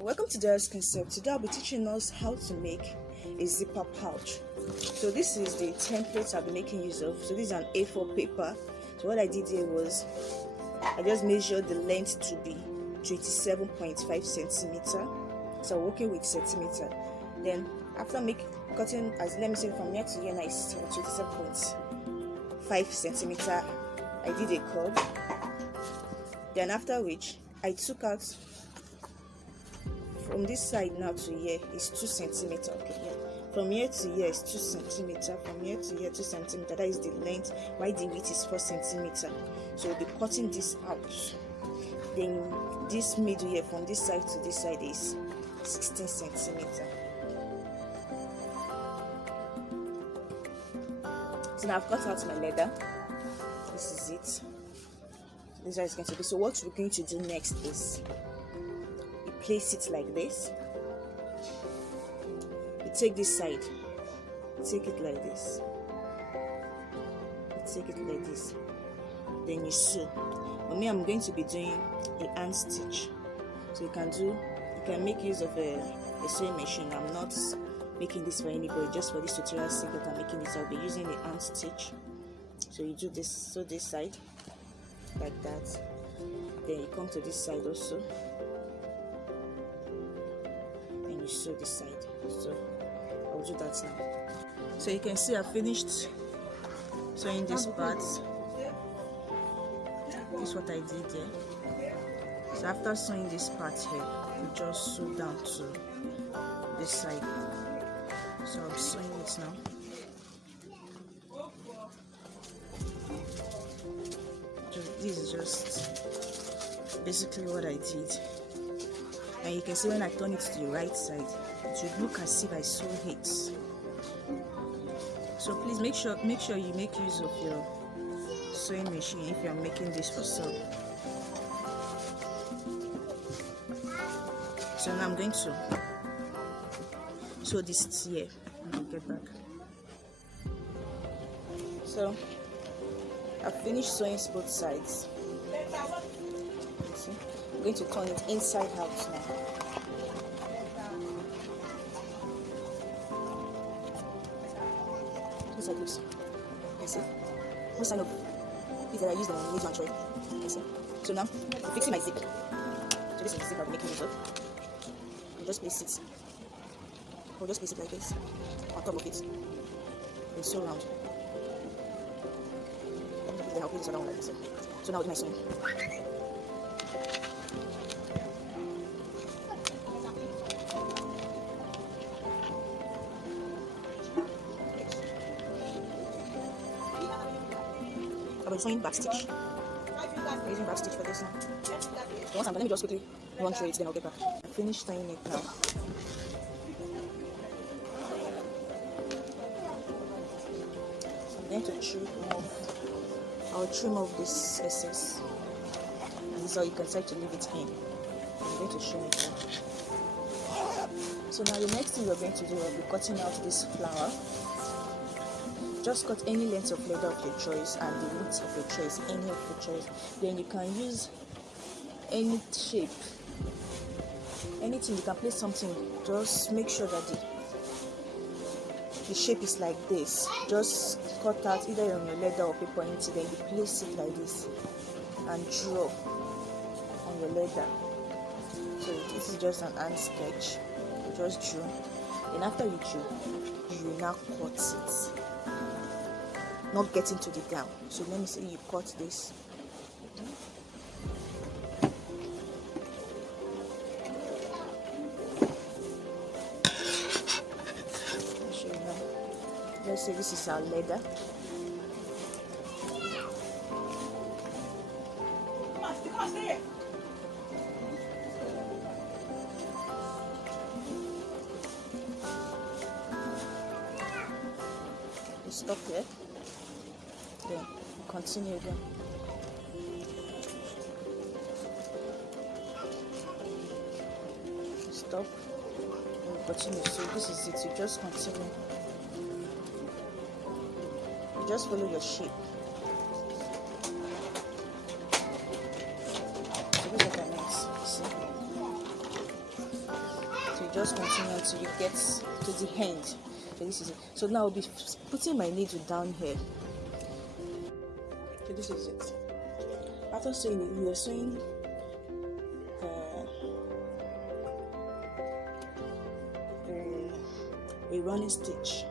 Welcome to Dara's Concept. Today I'll be teaching us how to make a zipper pouch. So this is the template I'll be making use of. So this is an A4 paper. So what I did here was I just measured the length to be 27.5 centimeter. So I'm working with centimeter. Then after cutting, as let me say from here to here, now is 27.5 centimeter. I did a curve. Then after which I took out from this side now to here is 2 centimeter. Okay, yeah. From here to here is 2 centimeter. From here to here 2 centimeter. That is the length. While the width is 4 centimeter. So we'll be cutting this out. Then this middle here from this side to this side is 16 centimeter. So now I've cut out my leather. This is it. So this is how it's going to be. So what we're going to do next is place it like this. You take this side, take it like this, you take it like this, then you sew. For me, I'm going to be doing a hand stitch. So you can make use of a sewing machine. I'm not making this for anybody, just for this tutorial sake that I'm making this. I'll be using a hand stitch. So you do this, sew this side like that, then you come to this side also, sew this side. So I'll do that now. So you can see I finished sewing this part. This is what I did here. So after sewing this part here, you just sew down to this side. So I'm sewing it now. This is just basically what I did. And you can see when I turn it to the right side, it would look as if I sew it. So please make sure you make use of your sewing machine if you are making this for sale. So now I'm going to sew this here and I'll get back. So I've finished sewing both sides. See? I'm going to turn it inside out now. Just like this. You see? No sign of this that I use the needle and thread. You see? So now I'm fixing my zip. So this is the zip I'll be making use of. I'll just place it. I'll just place it like this on top of it. And sew round. Then I'll place this other one like this. So now I'll do my sewing. I'll be sewing back stitch. I'm using back stitch for this now. So once I'm done, let me just quickly run through it, then I'll get back. I finished sewing it now. So I'm going to trim off this excess. And this is how you can start to leave it in. I'm going to trim it off. So now the next thing we're going to do, I'll be cutting out this flower. Just cut any length of leather of your choice and the width of your choice, any of your choice. Then you can use any shape, anything. You can place something. Just make sure that the shape is like this. Just cut out either on your leather or paper, anything. Then you place it like this and draw on your leather. So this is just an hand sketch. You just draw. Then after you draw, you will now cut it. Not getting to the gown. So let me say you cut this. I'll show you now. Let's say this is our leather. You stop here. Then continue again. Stop and continue. So this is it. You just continue. You just follow your shape. So this is what I meant. See? you just continue until you get to the end. So this is it. So now I'll be putting my needle down here. So this is it. After sewing it, you are sewing a running stitch.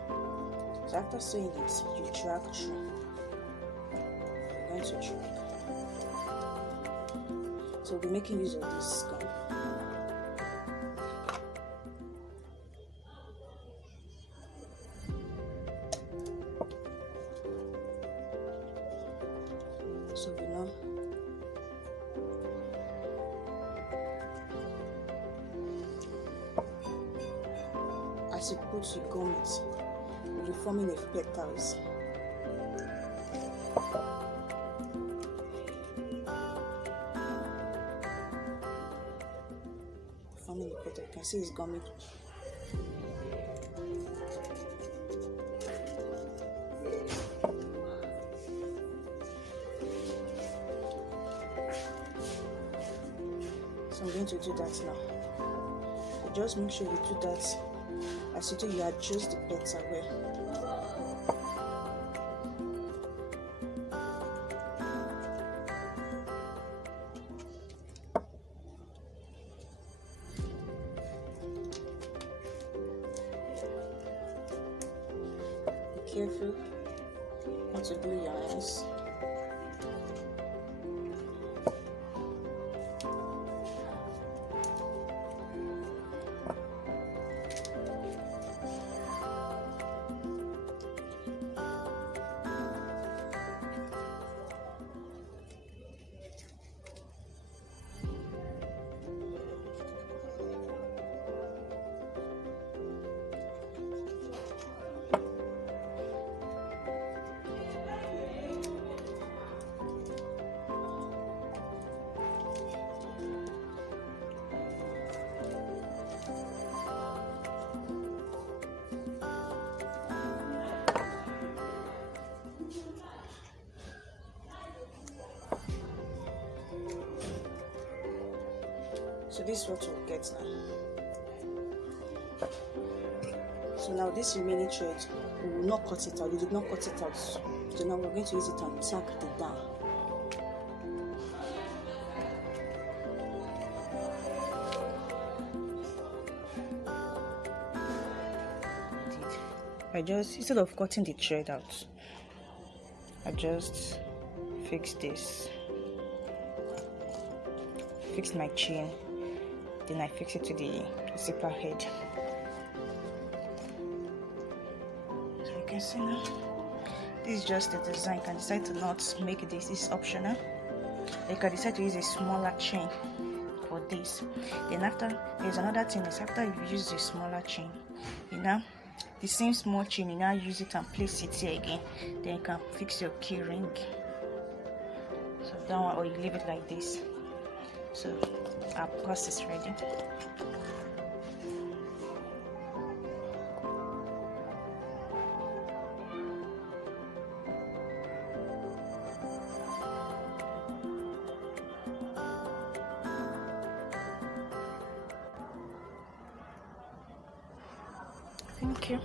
So after sewing it, you drag through. You're going to drag. So we'll be making use of this gum. So we now as you put your gum, you'll be forming a petals. Forming a petal, you can see it's gumming. So I'm going to do that now. So just make sure you do that. As you do, you adjust the petal well. Be careful not to glue your eyes. So this is what we'll get now. So now this remaining thread, we will not cut it out. We did not cut it out. So now we're going to use it and tack it down. I just, instead of cutting the thread out, I just fix this. Fix my chain, then I fix it to the zipper head. So you can see now, this is just the design. You can decide to not make this is optional. You can decide to use a smaller chain for this. Then after, there's another thing is after you use the smaller chain, you know, the same small chain, you now use it and place it here again. Then you can fix your key ring. So that one, or you leave it like this. So our purse is ready. Thank you.